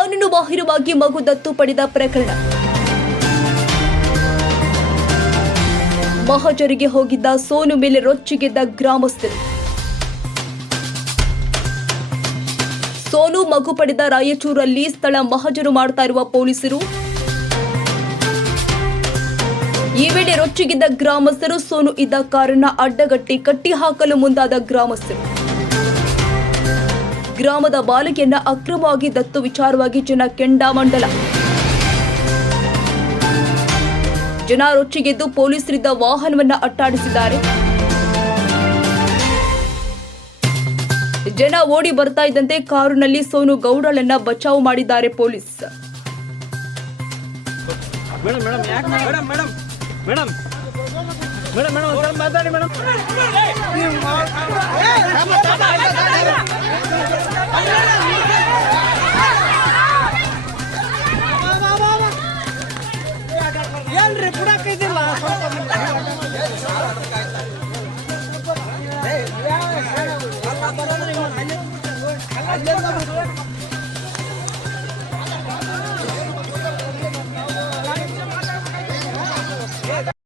ಕಾನೂನು ಬಾಹಿರವಾಗಿ ಮಗು ದತ್ತು ಪಡೆದ ಪ್ರಕರಣ. ಮಹಜರಿಗೆ ಹೋಗಿದ್ದ ಸೋನು ಮೇಲೆ ರೊಚ್ಚಿಗೆದ್ದ ಗ್ರಾಮಸ್ಥರು. ಸೋನು ಮಗು ಪಡೆದ ರಾಯಚೂರಲ್ಲಿ ಸ್ಥಳ ಮಹಜರು ಮಾಡ್ತಾ ಇರುವ ಪೊಲೀಸರು. ಈ ವೇಳೆ ರೊಚ್ಚಿಗೆದ್ದ ಗ್ರಾಮಸ್ಥರು ಸೋನು ಇದ್ದ ಕಾರನ್ನ ಅಡ್ಡಗಟ್ಟಿ ಕಟ್ಟಿ ಹಾಕಲು ಮುಂದಾದ ಗ್ರಾಮಸ್ಥರು. ಗ್ರಾಮದ ಬಾಲಕಿಯನ್ನ ಅಕ್ರಮವಾಗಿ ದತ್ತು ವಿಚಾರವಾಗಿ ಜನ ಕೆಂಡಾಮಂಡಲ. ಜನ ರೊಚ್ಚಿಗೆದ್ದು ಪೊಲೀಸರಿದ್ದ ವಾಹನವನ್ನ ಅಟ್ಟಾಡಿಸಿದ್ದಾರೆ. ಜನ ಓಡಿ ಬರ್ತಾ ಇದ್ದಂತೆ ಕಾರಿನಲ್ಲಿ ಸೋನು ಗೌಡಳನ್ನ ಬಚಾವು ಮಾಡಿದ್ದಾರೆ ಪೊಲೀಸ್. ಏನ್ರಿ ಬಿಡಕ್ಕಿದಿಲ್ಲ ಸ್ವಲ್ಪ